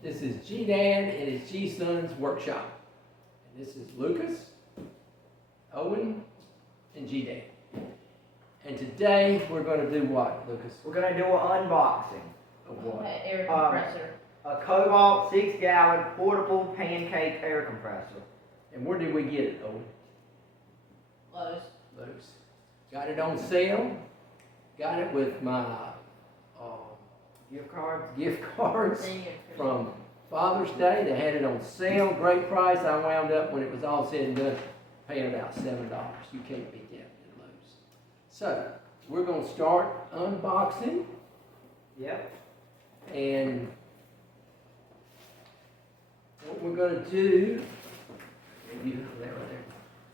This is G-Dad and his G-Son's workshop. And this is Lucas, Owen, and G-Dad. And today we're going to do what, Lucas? We're going to do an unboxing. Of what? Air compressor. A Kobalt 6-gallon portable pancake air compressor. And where did we get it, Owen? Lowe's. Lowe's. Got it on sale. Got it with my gift cards from Father's Day. They had it on sale, great price. I wound up, when it was all said and done, paying about $7. You can't beat that at Lowe's. So, we're going to start unboxing. Yep. And what we're going to do,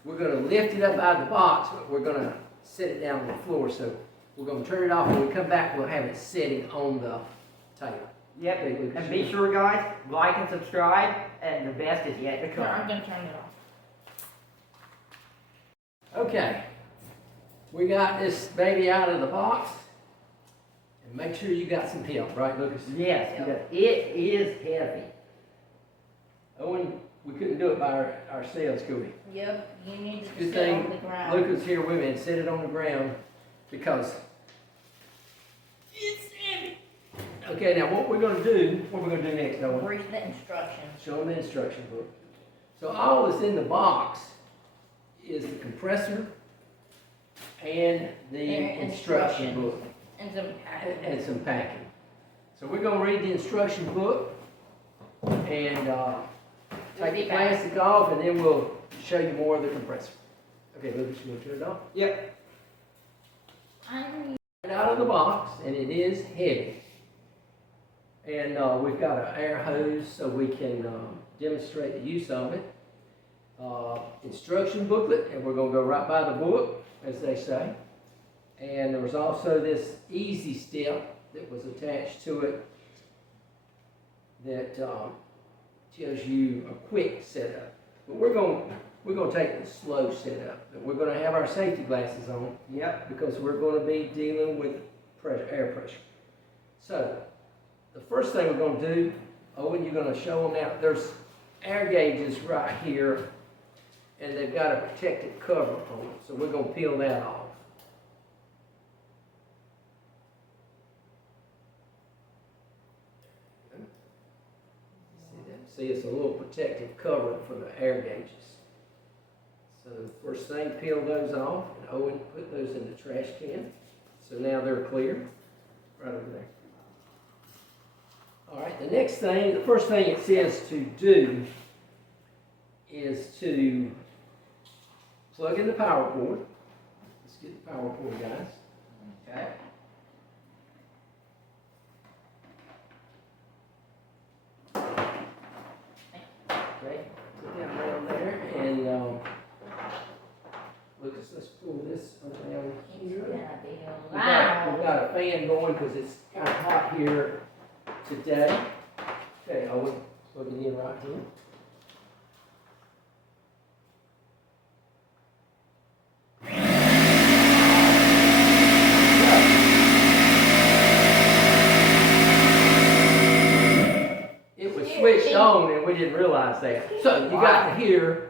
we're going to lift it up out of the box, but we're going to set it down on the floor. So we're going to turn it off. When we come back, we'll have it sitting on the table. Yep. And be sure, guys, like and subscribe, and the best is yet to come. I'm going to turn it off. Okay. We got this baby out of the box. And make sure you got some help, right, Lucas? Yes, because it is heavy. Owen, we couldn't do it by ourselves, could we? Yep, you need to Good sit thing on the ground. Lucas here with me and set it on the ground because it's heavy. Okay, now what we're going to do next, Owen? Read the instructions. Show them the instruction book. So all that's in the box is the compressor and the instruction book. And some packing. And some packing. So we're going to read the instruction book and take the plastic off, and then we'll show you more of the compressor. Okay, Lucas, you want to turn it off? Yep. Out of the box, and it is heavy. And we've got an air hose so we can demonstrate the use of it. Instruction booklet, and we're going to go right by the book, as they say. And there was also this easy step that was attached to it that tells you a quick setup. But we're going to take the slow setup. And we're going to have our safety glasses on. Yep. Because we're going to be dealing with air pressure. So the first thing we're going to do, Owen, you're going to show them out. There's air gauges right here, and they've got a protective cover on them. So we're going to peel that off. See, it's a little protective cover for the air gauges. So first thing, peel those off, and Owen put those in the trash can. So now they're clear, right over there. All right, the next thing, the first thing it says to do is to plug in the power cord. Let's get the power cord, guys. Okay. Okay, put that around there, and Lucas, let's pull this around here. We've got a fan going because it's kind of hot here today. Okay, Owen, plug it in right here. It was switched on and we didn't realize that. So you got to hear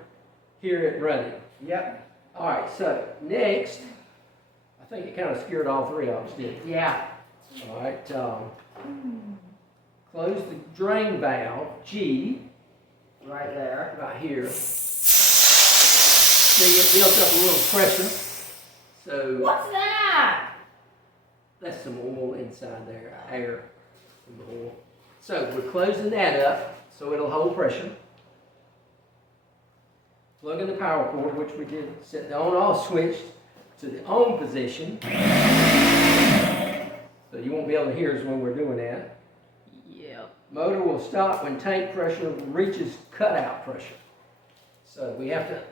it running. Yep. All right, so next, I think it kind of scared all three of us, didn't it? Yeah. All right, close the drain valve, G, Right there. right here. See, it built up a little pressure. So What's that? that's some oil inside there, air from the oil. So we're closing that up so it'll hold pressure. Plug in the power cord, which we did, set the on-off switch to the on position. So you won't be able to hear us when we're doing that. Yep. Motor will stop when tank pressure reaches cutout pressure. So we have to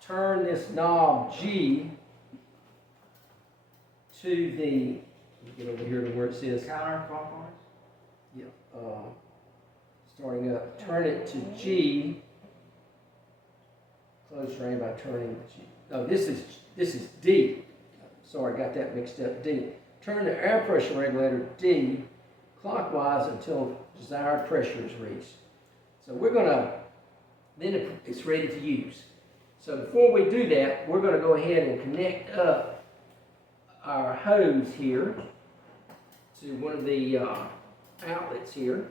turn this knob G to the, get over here to where it says, Counterclockwise. yeah, starting up, turn it to G. Close drain by turning the G. Oh, this is D. Sorry, got that mixed up. D. Turn the air pressure regulator D. clockwise until desired pressure is reached. So then it's ready to use. So before we do that, we're gonna go ahead and connect up our hose here to one of the outlets here.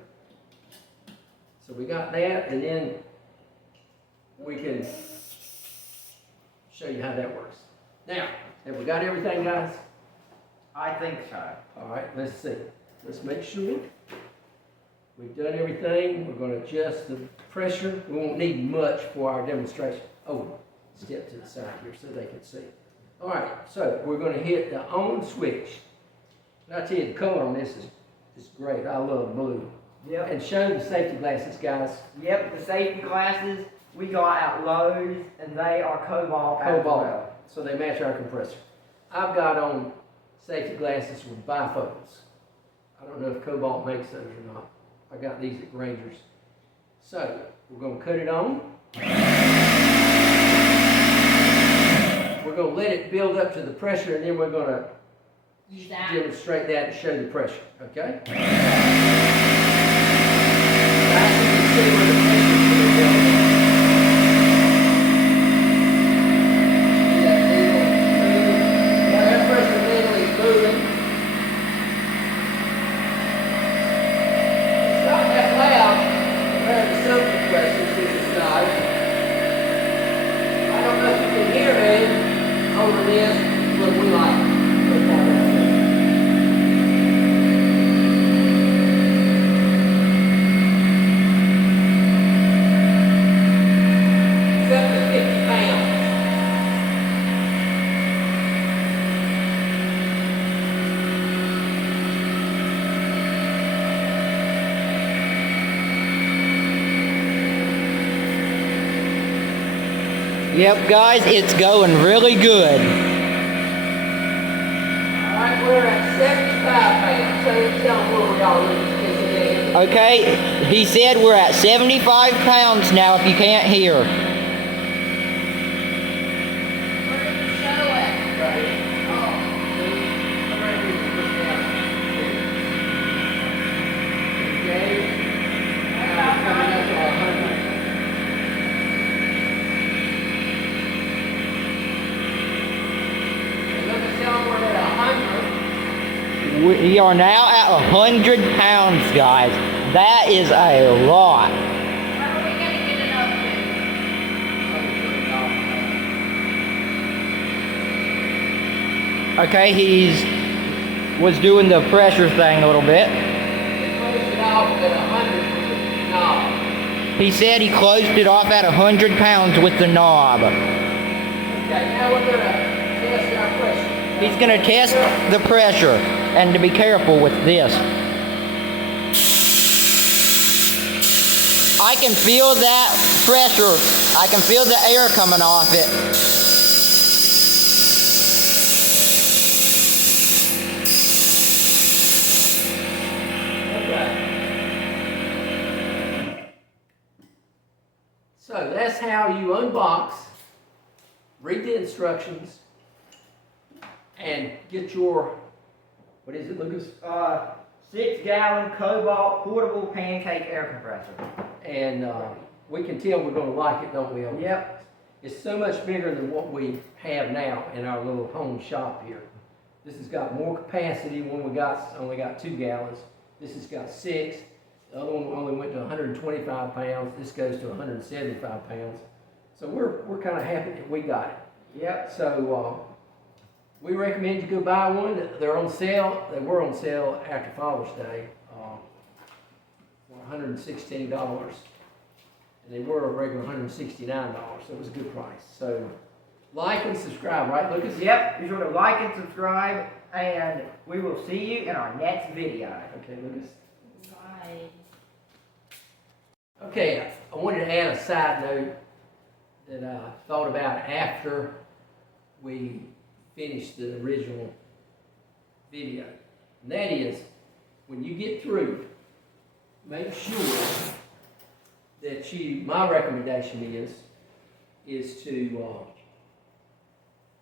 So we got that, and then we can show you how that works. Now, have we got everything, guys? I think so. All right, let's see. Let's make sure we've done everything. We're going to adjust the pressure. We won't need much for our demonstration. Oh, step to the side here so they can see. All right, so we're going to hit the on switch. And I tell you, the color on this is great. I love blue. Yep. And show the safety glasses, guys. Yep, the safety glasses we got at Lowe's, and they are Kobalt as well. So they match our compressor. I've got on safety glasses with bifocals. I don't know if Kobalt makes those or not. I got these at Granger's. So we're going to cut it on. We're going to let it build up to the pressure, and then we're going to demonstrate that and show the pressure. Okay? Now you can see where the pressure is going to go. Over this, what we like. Yep, guys, it's going really good. Alright, we're at 75 pounds, so tell them where we are. Okay, he said we're at 75 pounds now if you can't hear. Where did you show it? Right. Okay. Now coming up to 100. We are now at 100 pounds, guys. That is a lot. Where are we gonna get it up to? Okay, was doing the pressure thing a little bit. They closed it off at 100 with the knob. He said he closed it off at 100 pounds with the knob. Okay, now we're gonna test our pressure. He's gonna test the pressure, and to be careful with this. I can feel that pressure. I can feel the air coming off it. Okay. So that's how you unbox, read the instructions, and get your, what is it, Lucas? 6-gallon Kobalt portable pancake air compressor. And we can tell we're going to like it, don't we? Yep. It's so much bigger than what we have now in our little home shop here. This has got more capacity. One we got only got 2 gallons. This has got 6. The other one only went to 125 pounds. This goes to 175 pounds. So we're kind of happy that we got it. Yep. So we recommend you go buy one. They're on sale. They were on sale after Father's Day for $116. And they were a regular $169, so it was a good price. So like and subscribe, right, Lucas? Yep, be sure to like and subscribe, and we will see you in our next video. Okay, Lucas. Right. Okay, I wanted to add a side note that I thought about after we finished the original video. And that is, when you get through, make sure that my recommendation is to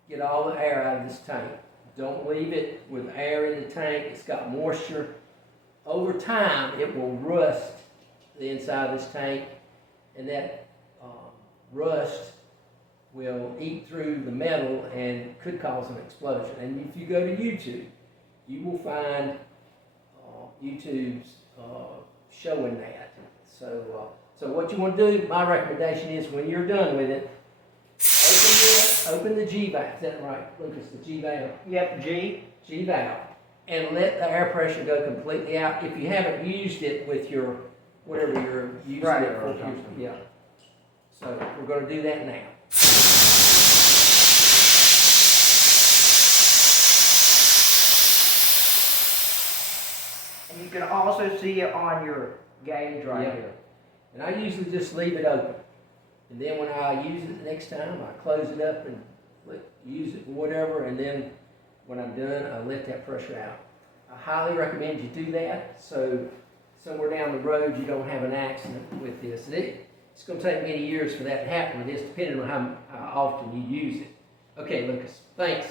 get all the air out of this tank. Don't leave it with air in the tank. It's got moisture. over time, it will rust the inside of this tank, and that rust will eat through the metal and could cause an explosion. And if you go to YouTube, you will find YouTube's showing that. So what you want to do, my recommendation is when you're done with it, open the G valve. Is that right, Lucas? The G valve? Yep, G. G valve. And let the air pressure go completely out. If you haven't used it with your, whatever you're using it for. Yeah. So we're going to do that now. And you can also see it on your gauge right Yeah. here. And I usually just leave it open. And then when I use it the next time, I close it up and use it for whatever. And then when I'm done, I let that pressure out. I highly recommend you do that so somewhere down the road you don't have an accident with this. And it's going to take many years for that to happen with this, depending on how often you use it. Okay, Lucas, thanks.